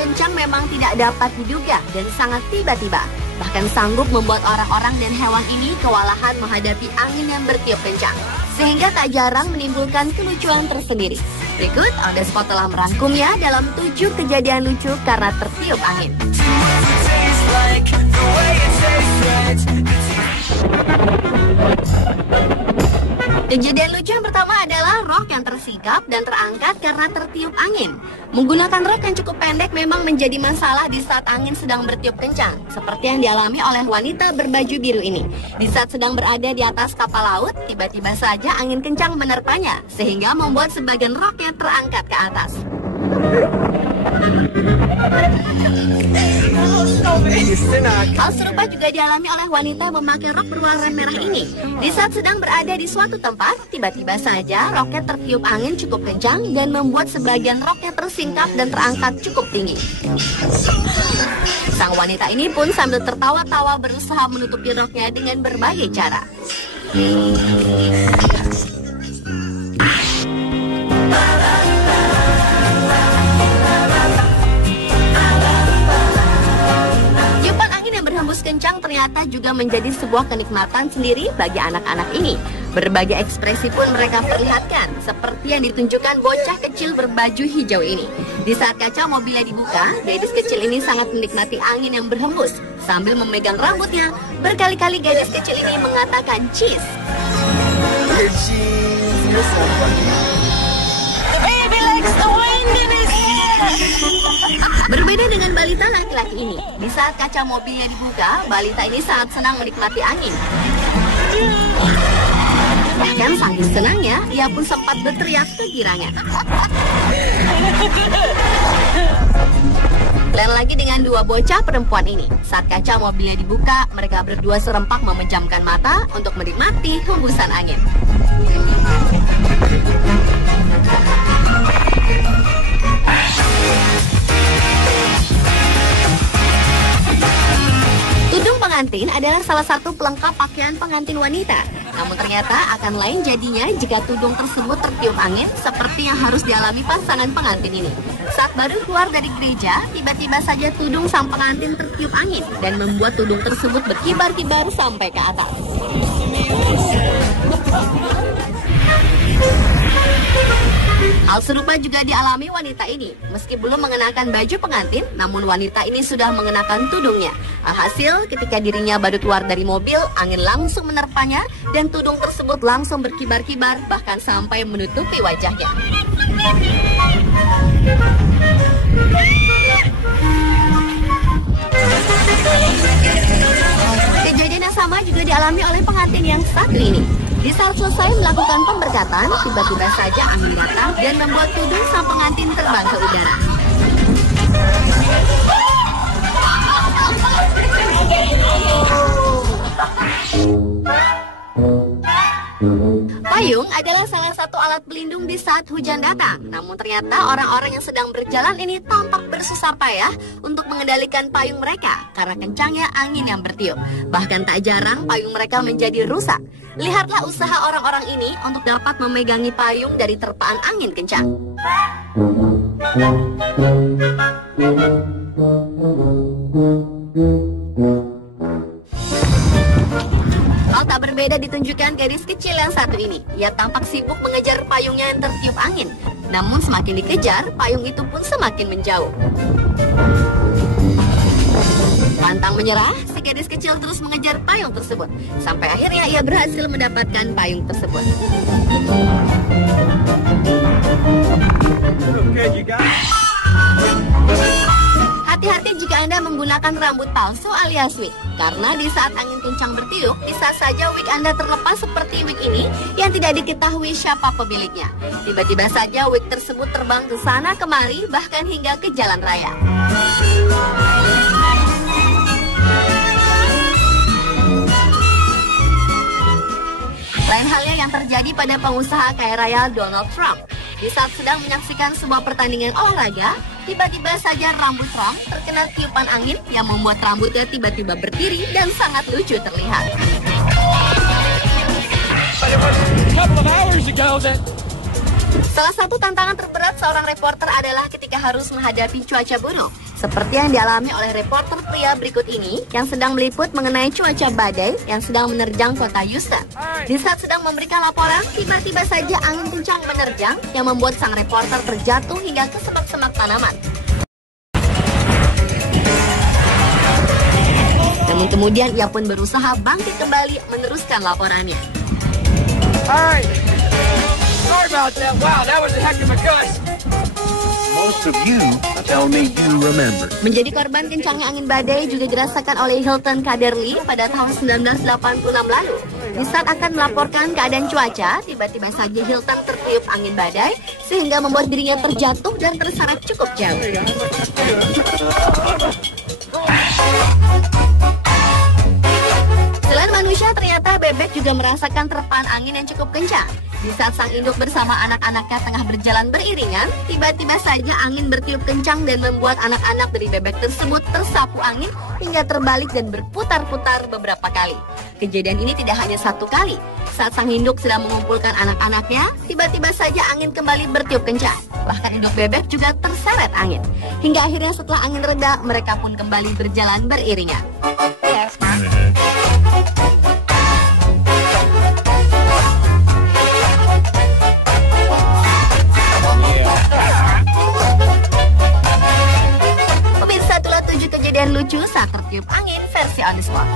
kencang memang tidak dapat diduga dan sangat tiba-tiba. Bahkan sanggup membuat orang-orang dan hewan ini kewalahan menghadapi angin yang bertiup kencang. Sehingga tak jarang menimbulkan kelucuan tersendiri. Berikut On The Spot telah merangkumnya dalam 7 kejadian lucu karena tertiup angin. Kejadian lucu yang pertama adalah rok yang tersingkap dan terangkat karena tertiup angin. Menggunakan rok yang cukup pendek memang menjadi masalah di saat angin sedang bertiup kencang, seperti yang dialami oleh wanita berbaju biru ini. Di saat sedang berada di atas kapal laut, tiba-tiba saja angin kencang menerpanya, sehingga membuat sebagian roknya terangkat ke atas. Hal serupa juga dialami oleh wanita yang memakai rok berwarna merah ini. Di saat sedang berada di suatu tempat, tiba-tiba saja roknya tertiup angin cukup kencang dan membuat sebagian roknya tersingkap dan terangkat cukup tinggi. Sang wanita ini pun sambil tertawa-tawa berusaha menutupi roknya dengan berbagai cara. Berhembus kencang ternyata juga menjadi sebuah kenikmatan sendiri bagi anak-anak ini. Berbagai ekspresi pun mereka perlihatkan, seperti yang ditunjukkan bocah kecil berbaju hijau ini. Di saat kaca mobilnya dibuka, gadis kecil ini sangat menikmati angin yang berhembus. Sambil memegang rambutnya, berkali-kali gadis kecil ini mengatakan cheese. Baby likes the wind in his hair. Berbeda dengan balita laki-laki ini, di saat kaca mobilnya dibuka, balita ini sangat senang menikmati angin. Bahkan saking senangnya, ia pun sempat berteriak kegirangan. Lain lagi dengan dua bocah perempuan ini. Saat kaca mobilnya dibuka, mereka berdua serempak memejamkan mata untuk menikmati hembusan angin. Tudung pengantin adalah salah satu pelengkap pakaian pengantin wanita. Namun ternyata akan lain jadinya jika tudung tersebut tertiup angin seperti yang harus dialami pasangan pengantin ini. Saat baru keluar dari gereja, tiba-tiba saja tudung sang pengantin tertiup angin dan membuat tudung tersebut berkibar-kibar sampai ke atas. Hal serupa juga dialami wanita ini. Meski belum mengenakan baju pengantin, namun wanita ini sudah mengenakan tudungnya. Alhasil, ketika dirinya baru keluar dari mobil, angin langsung menerpanya dan tudung tersebut langsung berkibar-kibar bahkan sampai menutupi wajahnya. Kejadian yang sama juga dialami oleh pengantin yang satu ini. Di saat selesai melakukan pemberkatan, tiba-tiba saja angin datang dan membuat tudung sang pengantin terbang ke udara. Payung adalah salah satu alat pelindung di saat hujan datang. Namun ternyata orang-orang yang sedang berjalan ini tampak bersusah payah untuk mengendalikan payung mereka karena kencangnya angin yang bertiup. Bahkan tak jarang payung mereka menjadi rusak. Lihatlah usaha orang-orang ini untuk dapat memegangi payung dari terpaan angin kencang. Hal tak berbeda ditunjukkan gadis kecil yang satu ini. Ia tampak sibuk mengejar payungnya yang tertiup angin. Namun semakin dikejar, payung itu pun semakin menjauh. Pantang menyerah, si gadis kecil terus mengejar payung tersebut. Sampai akhirnya ia berhasil mendapatkan payung tersebut. Hati-hati jika Anda menggunakan rambut palsu alias wig. Karena di saat angin kencang bertiup, bisa saja wig Anda terlepas seperti wig ini yang tidak diketahui siapa pemiliknya. Tiba-tiba saja wig tersebut terbang ke sana kemari, bahkan hingga ke jalan raya. Lain halnya yang terjadi pada pengusaha kaya raya Donald Trump. Di saat sedang menyaksikan sebuah pertandingan olahraga, tiba-tiba saja rambut Trump terkena tiupan angin yang membuat rambutnya tiba-tiba berdiri dan sangat lucu terlihat. Salah satu tantangan terberat seorang reporter adalah ketika harus menghadapi cuaca buruk. Seperti yang dialami oleh reporter pria berikut ini yang sedang meliput mengenai cuaca badai yang sedang menerjang kota Houston. Di saat sedang memberikan laporan, tiba-tiba saja angin kencang menerjang yang membuat sang reporter terjatuh hingga ke semak-semak tanaman. Namun kemudian ia pun berusaha bangkit kembali meneruskan laporannya. Alright. Sorry about that. Wow, that was a heck of a gust. Most of you tell me you remember. Menjadi korban kencangnya angin badai juga dirasakan oleh Hilton Kaderli pada tahun 1986 lalu. Di saat akan melaporkan keadaan cuaca, tiba-tiba saja Hilton tertiup angin badai sehingga membuat dirinya terjatuh dan terseret cukup jauh. Selain manusia, ternyata bebek juga merasakan terpaan angin yang cukup kencang. Di saat sang induk bersama anak-anaknya tengah berjalan beriringan, tiba-tiba saja angin bertiup kencang dan membuat anak-anak dari bebek tersebut tersapu angin hingga terbalik dan berputar-putar beberapa kali. Kejadian ini tidak hanya satu kali. Saat sang induk sedang mengumpulkan anak-anaknya, tiba-tiba saja angin kembali bertiup kencang. Bahkan induk bebek juga terseret angin. Hingga akhirnya setelah angin reda, mereka pun kembali berjalan beriringan. Kejadian lucu saat tertiup angin versi on the spot.